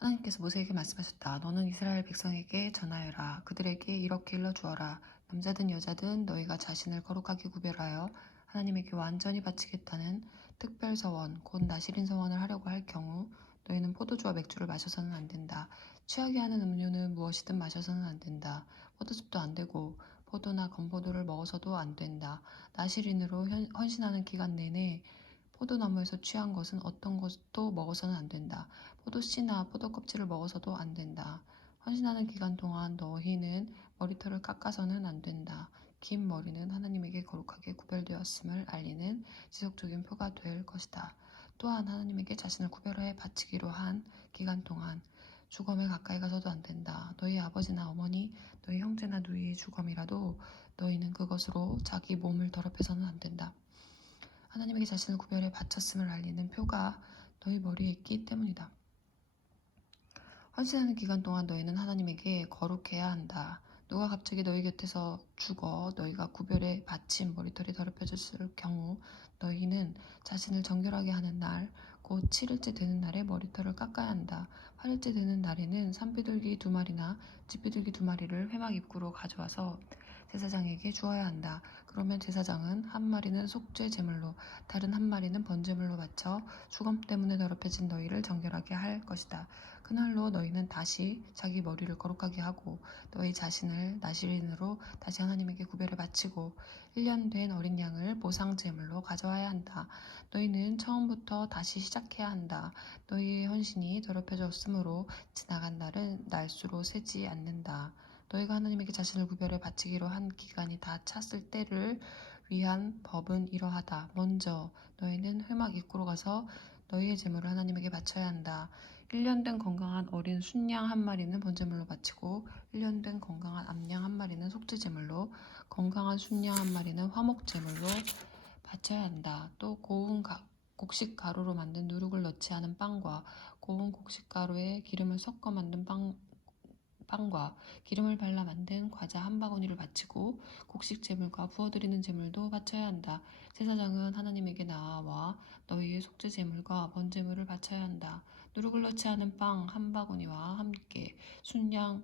하나님께서 모세에게 말씀하셨다. 너는 이스라엘 백성에게 전하여라. 그들에게 이렇게 일러주어라. 남자든 여자든 너희가 자신을 거룩하게 구별하여 하나님에게 완전히 바치겠다는 특별서원, 곧 나시린 서원을 하려고 할 경우 너희는 포도주와 맥주를 마셔서는 안 된다. 취하게 하는 음료는 무엇이든 마셔서는 안 된다. 포도즙도 안 되고 포도나 건포도를 먹어서도 안 된다. 나시린으로 헌신하는 기간 내내 포도나무에서 취한 것은 어떤 것도 먹어서는 안 된다. 포도씨나 포도껍질을 먹어서도 안 된다. 헌신하는 기간 동안 너희는 머리털을 깎아서는 안 된다. 긴 머리는 하나님에게 거룩하게 구별되었음을 알리는 지속적인 표가 될 것이다. 또한 하나님에게 자신을 구별해 바치기로 한 기간 동안 주검에 가까이 가서도 안 된다. 너희 아버지나 어머니, 너희 형제나 누이의 주검이라도 너희는 그것으로 자기 몸을 더럽혀서는 안 된다. 하나님에게 자신을 구별해 바쳤음을 알리는 표가 너희 머리에 있기 때문이다. 헌신하는 기간 동안 너희는 하나님에게 거룩해야 한다. 누가 갑자기 너희 곁에서 죽어 너희가 구별해 바친 머리털이 더럽혀졌을 경우 너희는 자신을 정결하게 하는 날, 곧 7일째 되는 날에 머리털을 깎아야 한다. 8일째 되는 날에는 산비둘기 2마리나 집비둘기 2마리를 회막 입구로 가져와서 제사장에게 주어야 한다. 그러면 제사장은 한 마리는 속죄 제물로, 다른 한 마리는 번제물로 바쳐 주검 때문에 더럽혀진 너희를 정결하게 할 것이다. 그날로 너희는 다시 자기 머리를 거룩하게 하고 너희 자신을 나시린으로 다시 하나님에게 구별해 바치고 1년 된 어린 양을 보상 제물로 가져와야 한다. 너희는 처음부터 다시 시작해야 한다. 너희의 헌신이 더럽혀졌으므로 지나간 날은 날수로 세지 않는다. 너희가 하나님에게 자신을 구별해 바치기로 한 기간이 다 찼을 때를 위한 법은 이러하다. 먼저 너희는 회막 입구로 가서 너희의 제물을 하나님에게 바쳐야 한다. 1년 된 건강한 어린 순양 한 마리는 번제물로 바치고 1년 된 건강한 암양 한 마리는 속죄제물로, 건강한 순양 한 마리는 화목제물로 바쳐야 한다. 또 고운 곡식 가루로 만든 누룩을 넣지 않은 빵과 고운 곡식 가루에 기름을 섞어 만든 빵과 기름을 발라 만든 과자 한 바구니를 바치고 곡식 제물과 부어드리는 제물도 바쳐야 한다. 제사장은 하나님에게 나와 너희의 속죄 제물과 번제물을 바쳐야 한다. 누룩을 넣지 않은 빵 한 바구니와 함께 순양을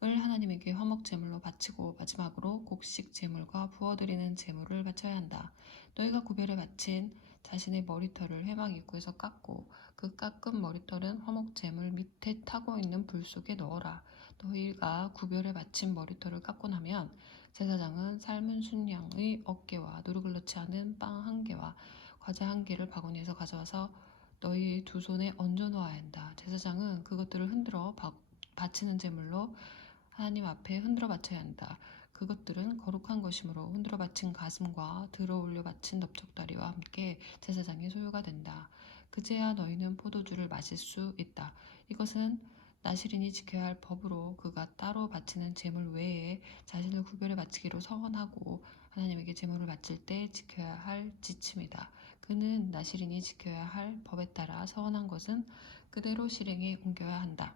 하나님에게 화목 제물로 바치고 마지막으로 곡식 제물과 부어드리는 제물을 바쳐야 한다. 너희가 구별해 바친 자신의 머리털을 회막 입구에서 깎고 그 깎은 머리털은 화목 제물 밑에 타고 있는 불 속에 넣어라. 너희가 구별해 바친 머리털을 깎고 나면 제사장은 삶은 순양의 어깨와 누룩을 넣지 않은 빵 1개와 과자 1개를 바구니에서 가져와서 너희의 두 손에 얹어 놓아야 한다. 제사장은 그것들을 흔들어 바치는 제물로 하나님 앞에 흔들어 바쳐야 한다. 그것들은 거룩한 것이므로 흔들어 바친 가슴과 들어 올려 바친 넓적다리와 함께 제사장의 소유가 된다. 그제야 너희는 포도주를 마실 수 있다. 이것은 나시린이 지켜야 할 법으로 그가 따로 바치는 제물 외에 자신을 구별해 바치기로 서원하고 하나님에게 제물을 바칠 때 지켜야 할 지침이다. 그는 나시린이 지켜야 할 법에 따라 서원한 것은 그대로 실행에 옮겨야 한다.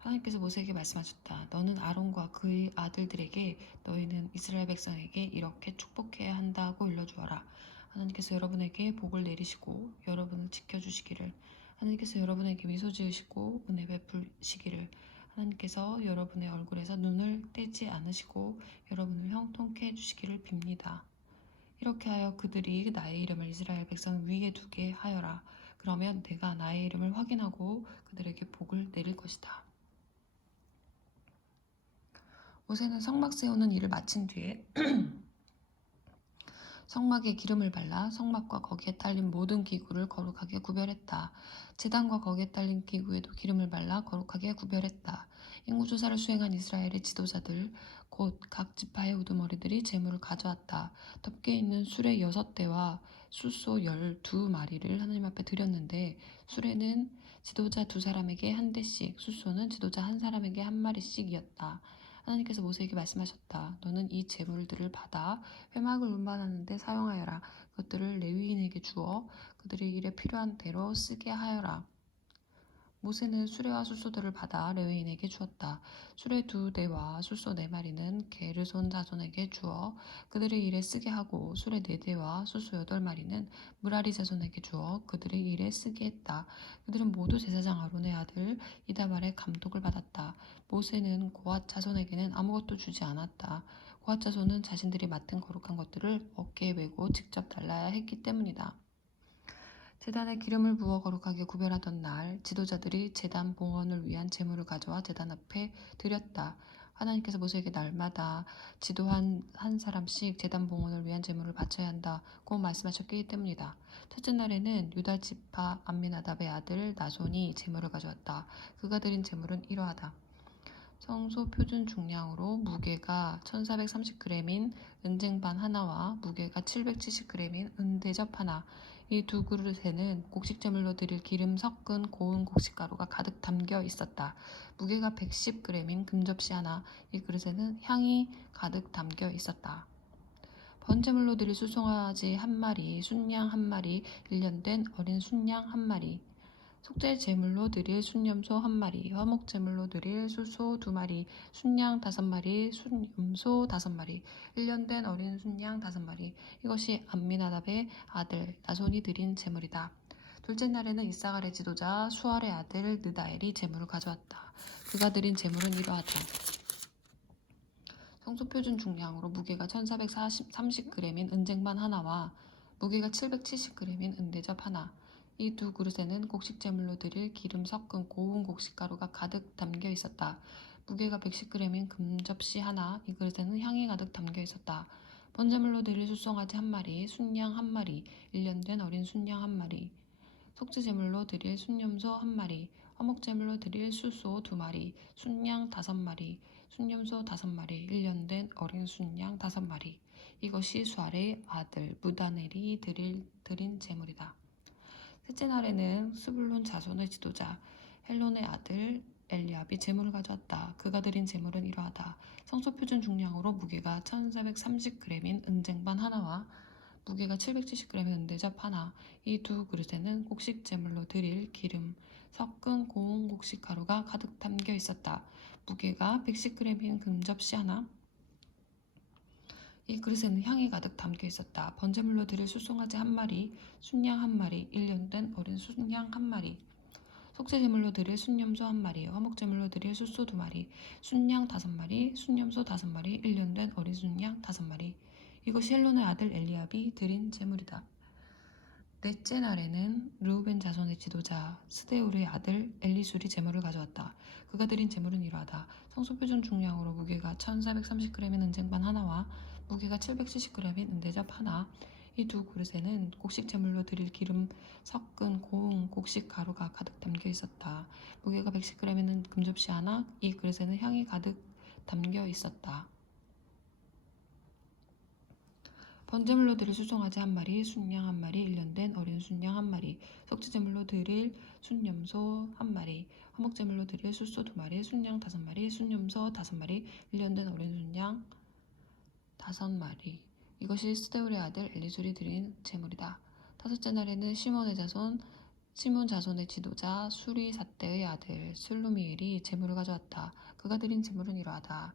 하나님께서 모세에게 말씀하셨다. 너는 아론과 그의 아들들에게 너희는 이스라엘 백성에게 이렇게 축복해야 한다고 일러주어라. 하나님께서 여러분에게 복을 내리시고 여러분을 지켜주시기를, 하나님께서 여러분에게 미소 지으시고 은혜 베푸시기를, 하나님께서 여러분의 얼굴에서 눈을 떼지 않으시고 여러분을 형통케 해주시기를 빕니다. 이렇게 하여 그들이 나의 이름을 이스라엘 백성 위에 두게 하여라. 그러면 내가 나의 이름을 확인하고 그들에게 복을 내릴 것이다. 모세는 성막 세우는 일을 마친 뒤에 성막에 기름을 발라 성막과 거기에 딸린 모든 기구를 거룩하게 구별했다. 제단과 거기에 딸린 기구에도 기름을 발라 거룩하게 구별했다. 인구조사를 수행한 이스라엘의 지도자들, 곧 각 지파의 우두머리들이 제물을 가져왔다. 덮개 있는 수레 6대와 숫소 12마리를 하나님 앞에 드렸는데, 수레는 지도자 2사람에게 1대씩, 숫소는 지도자 1사람에게 1마리씩이었다. 하나님께서 모세에게 말씀하셨다. 너는 이 제물들을 받아 회막을 운반하는 데 사용하여라. 그것들을 레위인에게 주어 그들의 일에 필요한 대로 쓰게 하여라. 모세는 수레와 숫소들을 받아 레위인에게 주었다. 수레 2대와 숫소 4마리는 게르손 자손에게 주어 그들의 일에 쓰게 하고 수레 4대와 숫소 8마리는 무라리 자손에게 주어 그들의 일에 쓰게 했다. 그들은 모두 제사장 아론의 아들 이다말의 감독을 받았다. 모세는 고앗 자손에게는 아무것도 주지 않았다. 고앗 자손은 자신들이 맡은 거룩한 것들을 어깨에 메고 직접 달라야 했기 때문이다. 제단에 기름을 부어 거룩하게 구별하던 날 지도자들이 제단 봉헌을 위한 제물을 가져와 제단 앞에 드렸다. 하나님께서 모세에게 날마다 지도한 한 사람씩 제단 봉헌을 위한 제물을 바쳐야 한다고 말씀하셨기 때문이다. 첫째 날에는 유다 지파 암미나답의 아들 나손이 제물을 가져왔다. 그가 드린 제물은 이러하다. 성소 표준 중량으로 무게가 1430g인 은쟁반 하나와 무게가 770g인 은대접 하나. 이 두 그릇에는 곡식제물로 드릴 기름 섞은 고운 곡식가루가 가득 담겨 있었다. 무게가 110g인 금접시 하나. 이 그릇에는 향이 가득 담겨 있었다. 번제물로 드릴 수송아지 한 마리, 순양 한 마리, 1년 된 어린 순양 한 마리. 속죄 제물로 드릴 순염소 한 마리, 화목 제물로 드릴 수소 2마리, 순양 5마리, 순염소 5마리, 1년 된 어린 순양 5마리. 이것이 암미나답의 아들 나손이 드린 제물이다. 둘째 날에는 이사갈의 지도자 수알의 아들 느다엘이 제물을 가져왔다. 그가 드린 제물은 이러하다. 성소표준 중량으로 무게가 1430g인 은쟁반 하나와 무게가 770g인 은대접 하나. 이 두 그릇에는 곡식제물로 드릴 기름 섞은 고운 곡식가루가 가득 담겨 있었다. 무게가 110g인 금접시 하나. 이 그릇에는 향이 가득 담겨 있었다. 번제물로 드릴 숫송아지 한 마리, 순양 한 마리, 1년 된 어린 순양 한 마리. 속죄제물로 드릴 순염소 한 마리, 화목제물로 드릴 수소 2마리, 순양 5마리, 순염소 5마리, 1년 된 어린 순양 5마리. 이것이 수알의 아들 무다넬이 드린 제물이다. 셋째 날에는 스불론 자손의 지도자 헬론의 아들 엘리압이 제물을 가져왔다. 그가 드린 제물은 이러하다. 성소표준 중량으로 무게가 1430g인 은쟁반 하나와 무게가 770g인 은대접 하나. 이 두 그릇에는 곡식 제물로 드릴 기름 섞은 고운 곡식 가루가 가득 담겨 있었다. 무게가 110g인 금접시 하나. 이 그릇에는 향이 가득 담겨 있었다. 번제물로 드릴 수송아지 한 마리, 순양 한 마리, 1년 된 어린 순양 한 마리. 속죄제물로 드릴 순염소 한 마리, 화목제물로 드릴 숫소 2마리, 순양 5마리, 순염소 5마리, 1년 된 어린 순양 5마리. 이것이 헬론의 아들 엘리압이 드린 제물이다. 넷째 날에는 르우벤 자손의 지도자 스데울의 아들 엘리술이 제물을 가져왔다. 그가 드린 제물은 이러하다. 성소표준 중량으로 무게가 1430g인 은쟁반 하나와 무게가 770g인 은대접 하나. 이 두 그릇에는 곡식 제물로 드릴 기름 섞은 고운 곡식 가루가 가득 담겨 있었다. 무게가 110g인 금접시 하나. 이 그릇에는 향이 가득 담겨 있었다. 번제물로 드릴 수송아지 한 마리, 순양 한 마리, 1년 된 어린 순양 한 마리, 속죄제물로 드릴 순염소 한 마리, 화목제물로 드릴 숫소 2마리, 순양 5마리, 순염소 5마리, 1년 된 어린 순양 5마리. 이것이 스데울의 아들 엘리술이 드린 제물이다. 다섯째 날에는 시몬 자손의 지도자 수리삿대의 아들 슬루미엘이 제물을 가져왔다. 그가 드린 제물은 이러하다.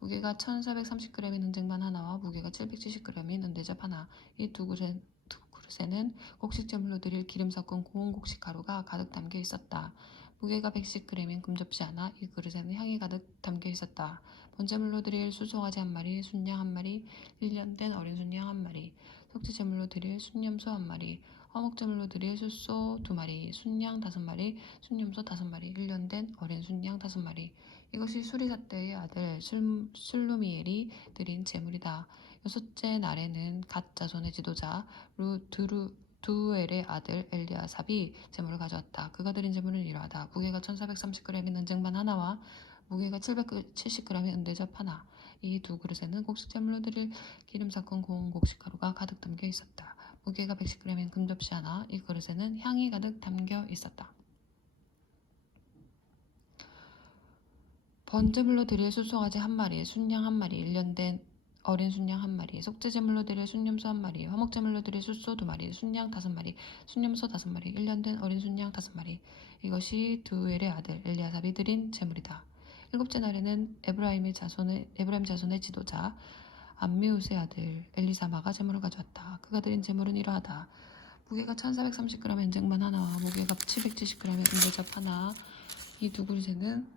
무게가 1430g인 은쟁반 하나와 무게가 770g인 은대접 하나. 이 두 그릇에는 곡식제물로 드릴 기름 섞은 고운 곡식 가루가 가득 담겨 있었다. 무게가 110g인 금접시 하나. 이 그릇에는 향이 가득 담겨 있었다. 번제물로 드릴 수송아지 한 마리, 순양 한 마리, 1년 된 어린 순양 한 마리, 속죄제물로 드릴 순염소 한 마리, 화목제물로 드릴 숫소 2마리, 순양 5마리, 순염소 5마리, 1년 된 어린 순양 5마리. 이것이 수리삿대의 아들 슬루미엘이 드린 제물이다. 여섯째 날에는 갓 자손의 지도자 두엘의 아들 엘리아삽이 제물을 가져왔다. 그가 드린 제물은 이러하다. 무게가 1430g인 은쟁반 하나와 무게가 770g인 은대접 하나. 이 두 그릇에는 곡식제물로 드릴 기름 섞은 고운 곡식가루가 가득 담겨 있었다. 무게가 110g인 금접시 하나. 이 그릇에는 향이 가득 담겨 있었다. 번제물로 드릴 수송아지 한 마리, 순양 한 마리, 1년 된 어린 순양 1마리, 속죄제물로 드릴 순념소 1마리, 화목제물로 드릴 숫소 2마리, 순양 5마리, 순념소 5마리, 1년 된 어린 순양 5마리. 이것이 두엘의 아들 엘리아삽이 드린 제물이다. 일곱째 날에는 에브라임 자손의 지도자 암미우스의 아들 엘리사마가 제물을 가져왔다. 그가 드린 제물은 이러하다. 무게가 1430g의 은쟁반 하나와 무게가 770g의 은대접 하나. 이 두 그릇에는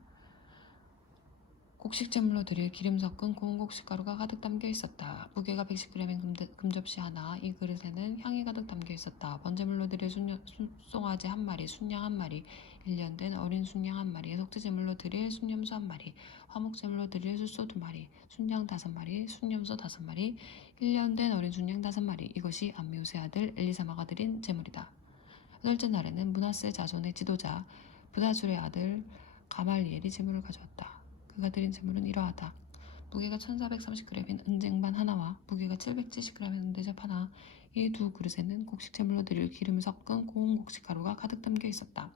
곡식제물로 드릴 기름 섞은 고운 곡식가루가 가득 담겨 있었다. 무게가 110g의 금접시 하나. 이 그릇에는 향이 가득 담겨 있었다. 번제물로 드릴 송아지 1마리, 순양 1마리, 1년 된 어린 순양 1마리, 속죄제물로 드릴 순념소 1마리, 화목제물로 드릴 숫소 2마리, 순양 5마리, 순념소 5마리, 1년 된 어린 순양 5마리. 이것이 암미우스의 아들 엘리사마가 드린 제물이다. 여덟째 날에는 므낫세 자손의 지도자 브다술의 아들 가말리엘이 제물을 가져왔다. 그가 드린 제물은 이러하다. 무게가 1430g인 은쟁반 하나와 무게가 770g인 은대접 하나. 이 두 그릇에는 곡식제물로 드릴 기름을 섞은 고운 곡식가루가 가득 담겨 있었다.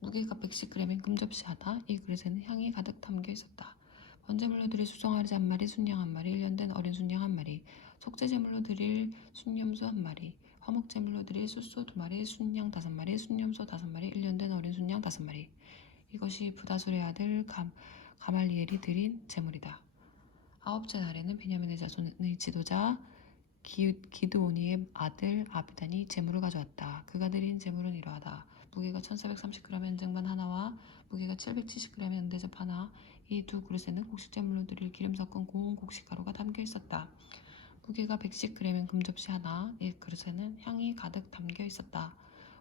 무게가 110g인 금접시 하나. 이 그릇에는 향이 가득 담겨 있었다. 번제물로 드릴 수송아지 1마리, 순양 1마리, 1년 된 어린 순양 1마리, 속죄제물로 드릴 순념소 1마리, 화목제물로 드릴 숫소 2마리, 순양 5마리, 순념소 5마리, 1년 된 어린 순양 5마리. 이것이 부다술의 아들 가말리엘이 드린 제물이다. 아홉째 날에는 베냐민의 자손의 지도자 기드오니의 아들 아비단이 제물을 가져왔다. 그가 드린 제물은 이러하다. 무게가 1430g의 은쟁반 하나와 무게가 770g의 은대접 하나. 이 두 그릇에는 곡식제물로 드릴 기름 섞은 고운 곡식가루가 담겨 있었다. 무게가 110g인 금접시 하나. 이 그릇에는 향이 가득 담겨 있었다.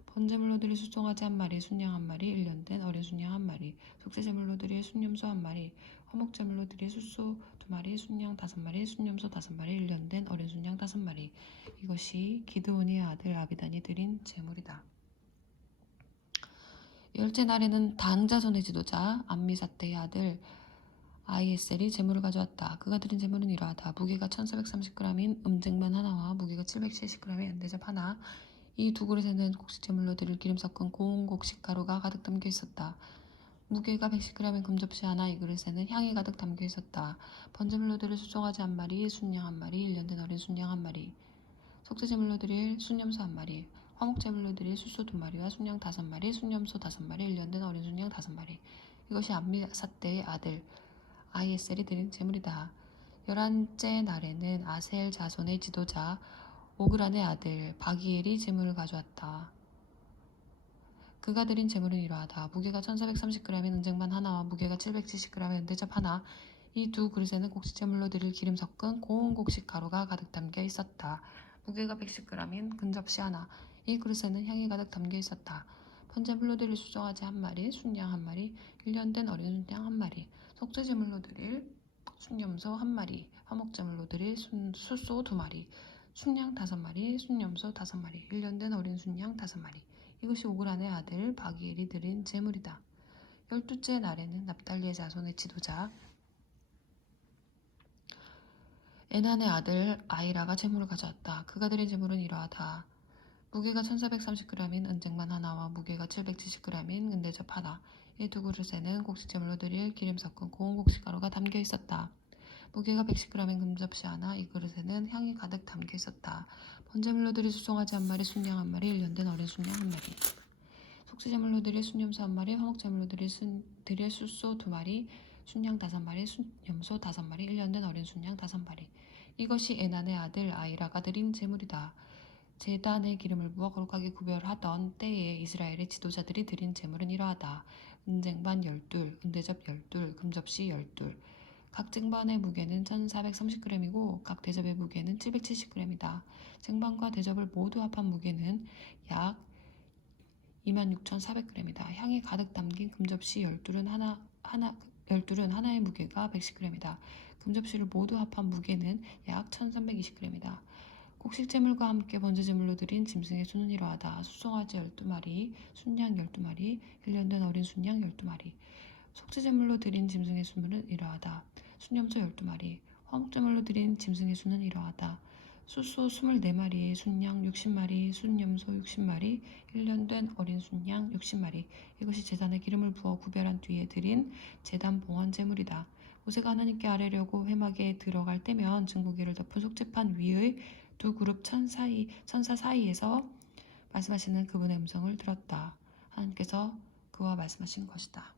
번제물로 드릴 수송아지 1마리, 순양 1마리, 1년 된 어린 순양 1마리, 속죄제물로 드릴 순념소 1마리, 화목제물로 드릴 숫소 2마리, 순양 5마리, 순념소 5마리, 1년 된 어린 순양 5마리. 이것이 기드온의 아들 아비단이 드린 제물이다. 열째 날에는 단 자손의 지도자 암미사떼의 아들 아이에셀이 제물을 가져왔다. 그가 드린 제물은 이러하다. 무게가 1430g인 음쟁반 하나와 무게가 770g의 은대접 하나. 이 두 그릇에는 곡식제물로 드릴 기름 섞은 고운 곡식가루가 가득 담겨 있었다. 무게가 110g인 금접시 하나. 이 그릇에는 향이 가득 담겨 있었다. 번제물로 드릴 수송아지 1마리, 순양 1마리, 1년 된 어린 순양 1마리, 속죄제물로 드릴 순념소 1마리, 화목제물로 드릴 숫소 2마리와 순양 5마리, 순념소 5마리, 1년 된 어린 순양 5마리. 이것이 암미사떼의 아들 아이에셀이 드린 제물이다. 11째 날에는 아셀 자손의 지도자 오그란의 아들 바기엘이 제물을 가져왔다. 그가 드린 제물은 이러하다. 무게가 1430g인 은쟁반 하나와 무게가 770g의 은대접 하나. 이 두 그릇에는 곡식제물로 드릴 기름 섞은 고운 곡식가루가 가득 담겨 있었다. 무게가 110g인 금접시 하나. 이 그릇에는 향이 가득 담겨 있었다. 번제물로 드릴 수송아지 1마리, 순양 1마리, 1년 된 어린 순양 1마리, 속죄제물로 드릴 순념소 1마리, 화목제물로 드릴 숫소 2마리, 순양 5마리, 순념소 5마리, 1년 된 어린 순양 5마리. 이것이 오그란의 아들 바기엘이 드린 제물이다. 12째 날에는 납달리의 자손의 지도자 에난의 아들 아이라가 제물을 가져왔다. 그가 드린 제물은 이러하다. 무게가 1430g인 은쟁반 하나와 무게가 770g인 은대접 하나. 이 두 그릇에는 곡식제물로 드릴 기름 섞은 고운 곡식가루가 담겨 있었다. 무게가 110g인 금접시 하나. 이 그릇에는 향이 가득 담겨 있었다. 번제물로 드릴 수송아지 1마리, 순양 1마리, 1년 된 어린 순양 1마리, 속죄제물로 드릴 순념소 1마리, 화목제물로 드릴 숫소 2마리, 순양 5마리, 순념소 5마리, 1년 된 어린 순양 5마리. 이것이 에난의 아들 아이라가 드린 제물이다. 제단에 기름을 부어 거룩하게 구별하던 때에 이스라엘의 지도자들이 드린 제물은 이러하다. 은쟁반 12, 은대접 12, 금접시 12. 각 쟁반의 무게는 1430g이고 각 대접의 무게는 770g이다. 쟁반과 대접을 모두 합한 무게는 약 26,400g이다. 향이 가득 담긴 금접시 12는 하나의 무게가 110g이다. 금접시를 모두 합한 무게는 약 1320g이다. 곡식제물과 함께 번제제물로 드린 짐승의 수는 이러하다. 수송아지 12마리, 순양 12마리, 1년 된 어린 순양 12마리. 속죄제물로 드린 짐승의 수는 이러하다. 순념소 12마리, 화목제물로 드린 짐승의 수는 이러하다. 숫소 24마리, 순양 60마리, 순념소 60마리, 1년 된 어린 순양 60마리. 이것이 제단에 기름을 부어 구별한 뒤에 드린 제단 봉헌 제물이다. 모세가 하나님께 아뢰려고 회막에 들어갈 때면 증거기를 덮은 속죄판 위의 두 그룹 천사 사이에서 말씀하시는 그분의 음성을 들었다. 하나님께서 그와 말씀하신 것이다.